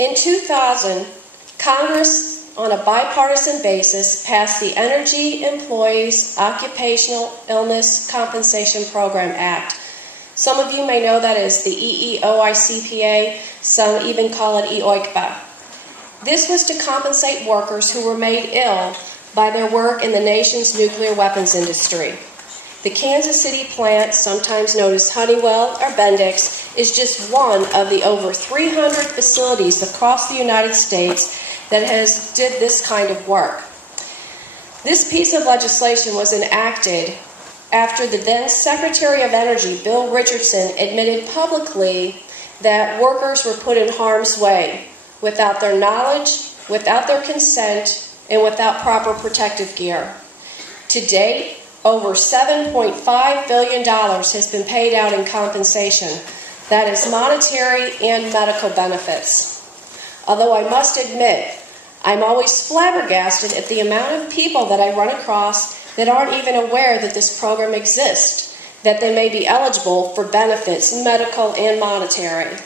In 2000, Congress, on a bipartisan basis, passed the Energy Employees Occupational Illness Compensation Program Act. Some of you may know that as the EEOICPA, some even call it EOICPA. This was to compensate workers who were made ill by their work in the nation's nuclear weapons industry. The Kansas City plant, sometimes known as Honeywell or Bendix, is just one of the over 300 facilities across the United States that did this kind of work. This piece of legislation was enacted after the then Secretary of Energy, Bill Richardson, admitted publicly that workers were put in harm's way without their knowledge, without their consent, and without proper protective gear. To date, over $7.5 billion has been paid out in compensation. That is monetary and medical benefits. Although I must admit, I'm always flabbergasted at the amount of people that I run across that aren't even aware that this program exists, that they may be eligible for benefits, medical and monetary.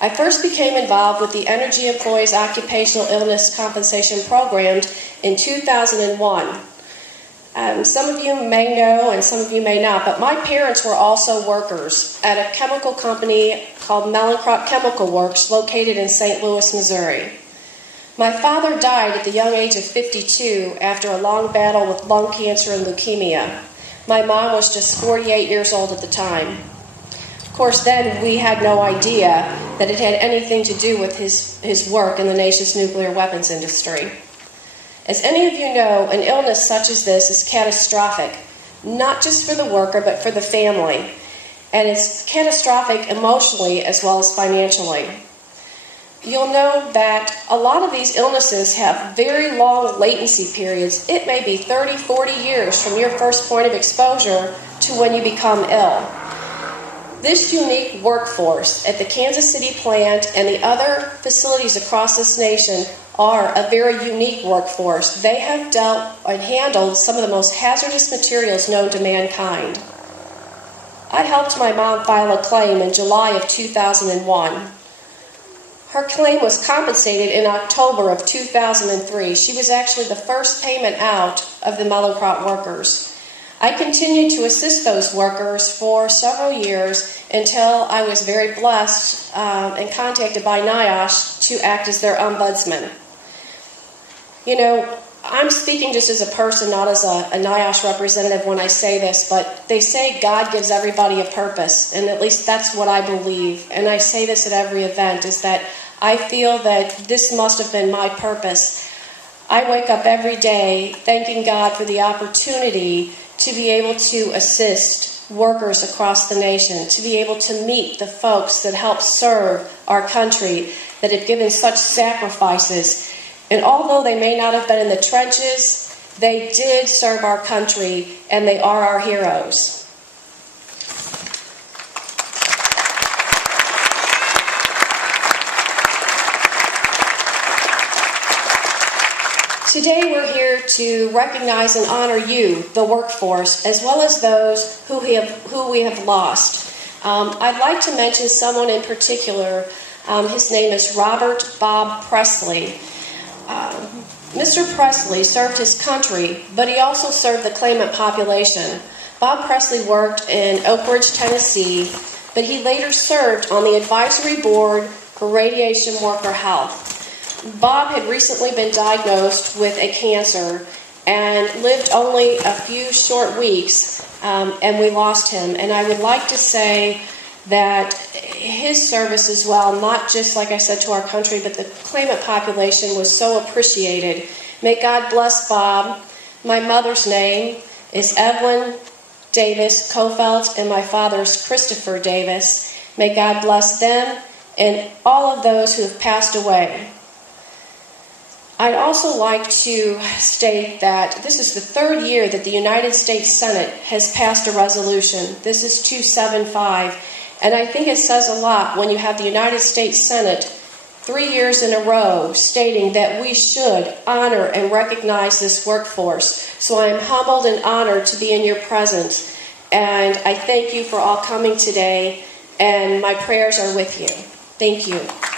I first became involved with the Energy Employees Occupational Illness Compensation Program in 2001. Some of you may know and some of you may not, but my parents were also workers at a chemical company called Mallinckrodt Chemical Works located in St. Louis, Missouri. My father died at the young age of 52 after a long battle with lung cancer and leukemia. My mom was just 48 years old at the time. Of course, then we had no idea that it had anything to do with his work in the nation's nuclear weapons industry. As any of you know, an illness such as this is catastrophic, not just for the worker, but for the family. And it's catastrophic emotionally as well as financially. You'll know that a lot of these illnesses have very long latency periods. It may be 30, 40 years from your first point of exposure to when you become ill. This unique workforce at the Kansas City plant and the other facilities across this nation are a very unique workforce. They have dealt and handled some of the most hazardous materials known to mankind. I helped my mom file a claim in July of 2001. Her claim was compensated in October of 2003. She was actually the first payment out of the Mallinckrodt workers. I continued to assist those workers for several years until I was very blessed and contacted by NIOSH to act as their ombudsman. You know, I'm speaking just as a person, not as a NIOSH representative when I say this, but they say God gives everybody a purpose, and at least that's what I believe. And I say this at every event, is that I feel that this must have been my purpose. I wake up every day thanking God for the opportunity to be able to assist workers across the nation, to be able to meet the folks that help serve our country, that have given such sacrifices. And although they may not have been in the trenches, they did serve our country, and they are our heroes. Today we're here to recognize and honor you, the workforce, as well as those who we have lost. I'd like to mention someone in particular. His name is Robert Bob Presley. Mr. Presley served his country, but he also served the claimant population. Bob Presley worked in Oak Ridge, Tennessee, but he later served on the advisory board for radiation worker health. Bob had recently been diagnosed with a cancer and lived only a few short weeks, and we lost him. And I would like to say that his service as well, not just, like I said, to our country, but the claimant population was so appreciated. May God bless Bob. My mother's name is Evelyn Davis Kofelt, and my father's Christopher Davis. May God bless them and all of those who have passed away. I'd also like to state that this is the third year that the United States Senate has passed a resolution. This is 275, and I think it says a lot when you have the United States Senate 3 years in a row stating that we should honor and recognize this workforce. So I'm humbled and honored to be in your presence, and I thank you for all coming today, and my prayers are with you. Thank you.